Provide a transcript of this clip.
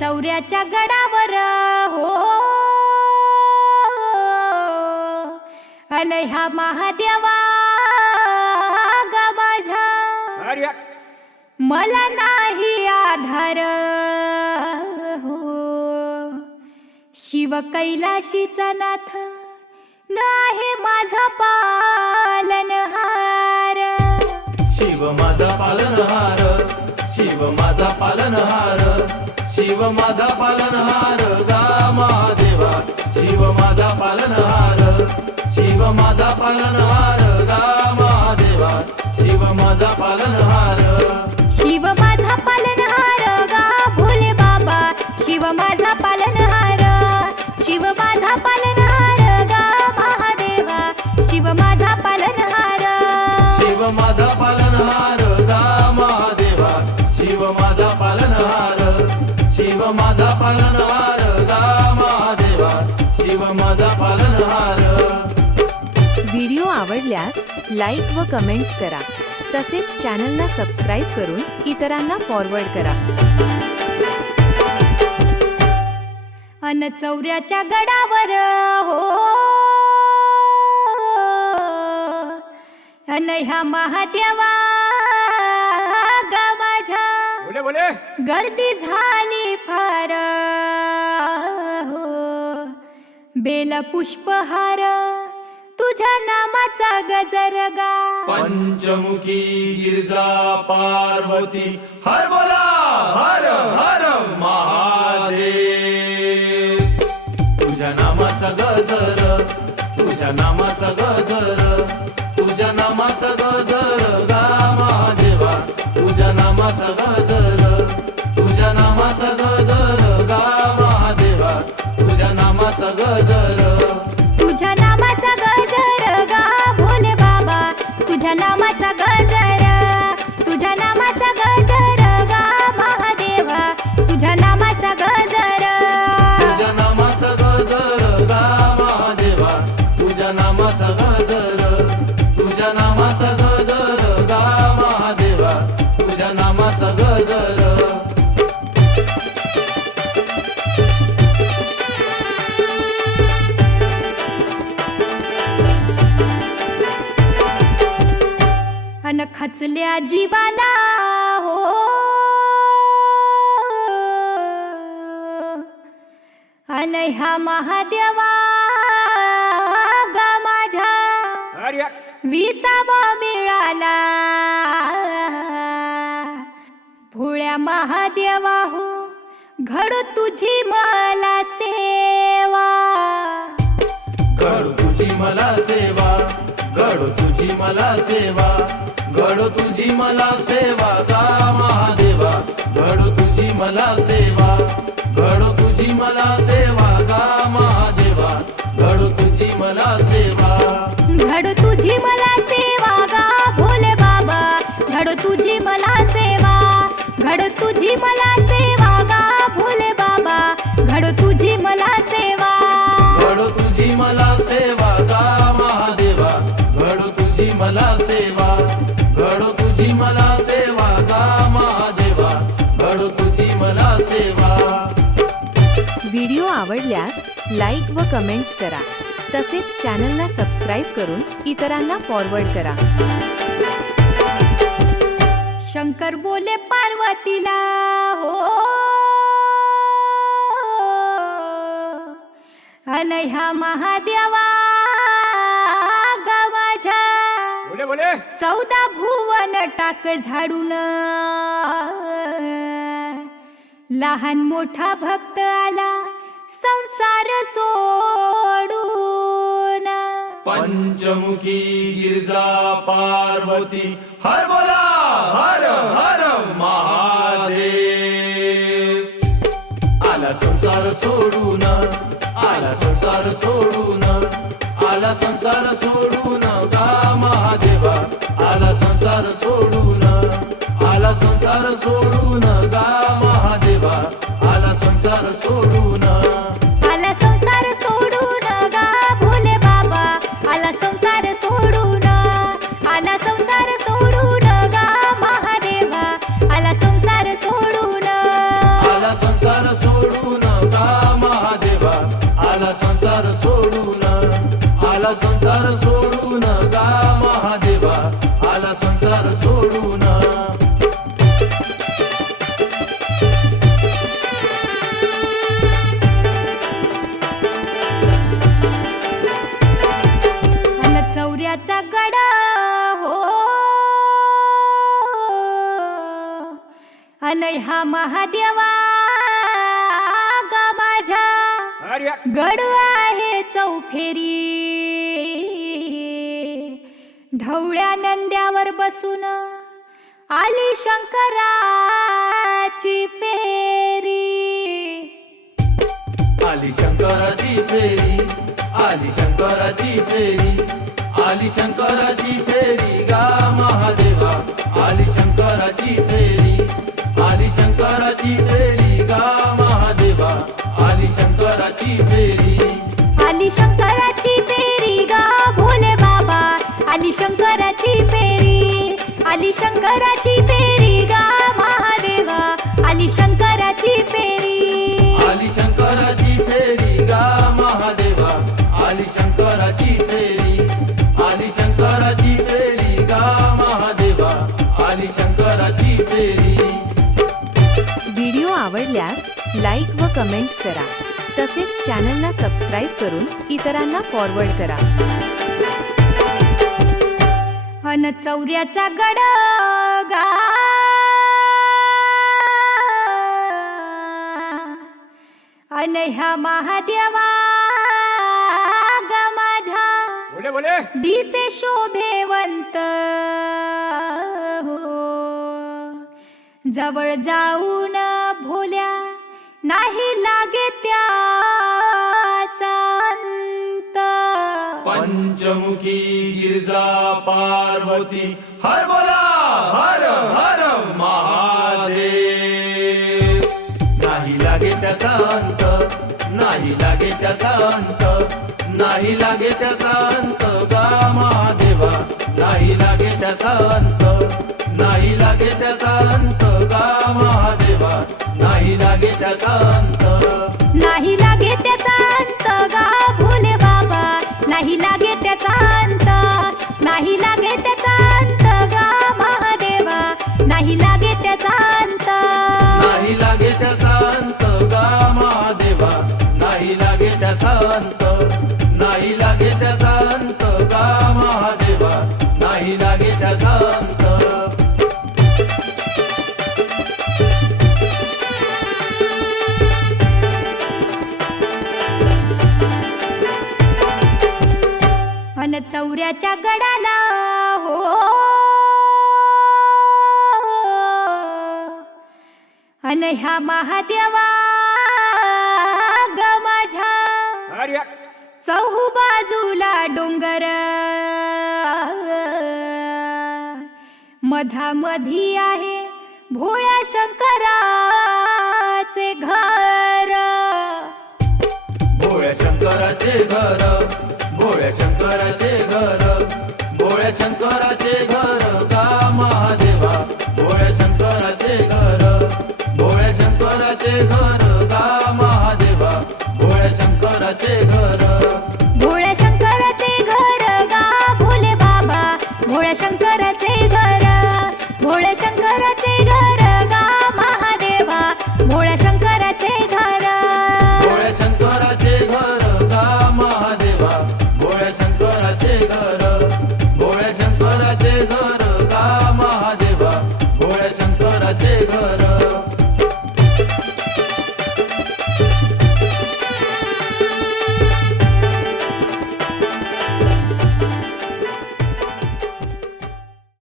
चौऱ्याच्या गडावर हो अन ह्या महादेवा ग माझ्या मला नाही आधार हो शिव कैलाशीचा नाथ नाही माझा पालनहार शिव माझा पालनहार शिव माझा पालनहार शिव माझा पालनहार गा महादेवा शिव माझा पालनहार शिव माझा पालनहार गा महादेवा शिव माझा पालनहार शिव माझा पालनहार गा भोले बाबा शिव माझा पालनहार शिव माझा पालनहार गा महादेवा शिव माझा पालनहार शिव माझा पालनहार गा महादेवा शिव माझा पालनहार शिव माझा पालनहार गा महादेवा शिव माझा पालनहार। व्हिडिओ आवडल्यास लाईक व कमेंट्स करा तसेच चॅनलला सबस्क्राईब करून इतरांना फॉरवर्ड करा। अन चौऱ्याच्या गडावर हो अन ह्या महादेवा ग माझ्या गर्दी झाली फार हो बेल पुष्पहार तुझ्या नामाचा गजर गा पंचमुखी गिरजा पार्वती हर बोला हर हर महादेव तुझ्या नामाचा गजर तुझ्या नामाचा गजर तुझ्या नामाचा गजर गा महादेवा तुझ्या नामाचा गजर तुझ्या नामाचा गजर गा महादेवा तुझ्या नामाचा गजर तुझ्या नामाचा गजर गा भोले बाबा तुझ्या नामाचा गजर तुझ्या नामाचा गजर गा महादेवा तुझ्या नामाचा गजर तुझ्या नामाचा गजर गा महादेवा तुझ्या नामाचा गजर तुझ्या नामाचा गजर गा महादेवा तुझ्या नामाचा गजर। अन खचल्या जीवाला हो अन ह्या महादेवा ग माझ्या विसावा मिळाला भोळ्या महादेवा हो घड तुझी मला सेवा घडू तुझी मला सेवा घडू तुझी मला सेवा घडू तुझी मला सेवा गा महादेवा घडू तुझी मला सेवा घडू तुझी मला सेवा गा महादेवा घडू तुझी मला सेवा घड तुझी मला सेवा गा भोले बाबा घड तुझी मला सेवा घड तुझी मला सेवा गा भोले बाबा घड तुझी मला सेवा घडू तुझी मला सेवा गा महादेवा घडू तुझी मला सेवा घडू तुझी मला सेवा गा महादेवा घडू तुझी मला सेवा। व्हिडिओ आवडल्यास लाईक व कमेंट्स करा तसेच चॅनलला सबस्क्राईब करून इतरांना फॉरवर्ड करा। शंकर बोले पार्वतीला हो अन ह्या महादेवा ग माझ्या 14 भुवन टाक झाडून लहान मोठा भक्त आला संसार सोडून पंचमुखी गिरजा पार्वती हर बोला हर हर महादेव आला संसार सोडून आला संसार सोडून आला संसार सोडून गा महादेवा आला संसार सोडून आला संसार सोडून गा महादेवा आला संसार सोडून आला संसार सोडून गा भोले बाबा आला संसार सोडून आला संसार सोडून गा महादेवा आला संसार सोडून आला संसार सोडून गा महादेवा आला संसार सोडून आला संसार सोडून गा महादेवा आला संसार सोडून अन चौऱ्याचा गडा हो अन ह्या महादेवा गा माझ्या गड आहे चौफेरी ढवळ्या नंद्यावर बसून आली शंकराची फेरी आली शंकराची फेरी आली शंकराची फेरी आली शंकराची फेरी गा महादेवा आली शंकराची फेरी आली शंकराची फेरी गा महादेवा आली शंकराची फेरी आली शंकराची फेरी गा भोले बाबा आली शंकराची फेरी आली शंकराची फेरी गा महादेवा आली शंकराची फेरी आली शंकराची फेरी गा महादेवा आली शंकराची फेरी आली शंकराची फेरी गा महादेवा आली शंकराची फेरी. व्हिडिओ आवडल्यास लाईक व कमेंट्स करा तसेच चॅनलला सबस्क्राईब करून इतरांना फॉरवर्ड करा. अन चौऱ्याचा गड गा अन ह्या महादेवा गा माझ्या बोले बोले दिसे शोभेवंत हो जवळ जाऊन भोल्या नाही लागे त्याचा अंत. पंचमुखी गिरजा पार्वती हर बोला हर हर महादेव नाही लागे त्याचा अंत नाही लागे त्याचा अंत नाही लागे त्याचा अंत गा महादेवा नाही लागे त्याचा अंत नाही लागे त्याचा अंत गा महादेवा नाही लागे त्याचा अंत नाही लागे त्याचा अंत गा भोले बाबा नाही लागे त्याचा अंत नाही लागे त्याचा अंत गा महादेवा नाही लागे त्याचा अंत नाही लागे त्याचा अंत गा महादेवा नाही लागे त्याचा अंत नाही लागे त्याचा अंत गा महादेवा नाही लागे त्याचा अंत. अन चौऱ्याच्या गडाला हो अन ह्या महादेवा ग माझ्या अरे चहू बाजूला डोंगर मधामधी आहे भोळ्या शंकराचे घर. भोळ्या शंकराचे घर भोळ्या शंकराचे घर भोळ्या शंकराचे घर गा महादेवा भोळ्या शंकराचे घर भोळ्या शंकराचे घर गा महादेवा भोळ्या शंकराचे घर भोळ्या शंकराचे घर गा भोले बाबा भोळ्या शंकराचे घर भोळ्या शंकराचे घर गा महादेवा भोळ्या शंकराचे घर भोळ्या शंकराचे घर गा महादेवा भोळ्या शंकराचे घर भोळ्या शंकराचे घर गा महादेवा भोळ्या शंकराचे घर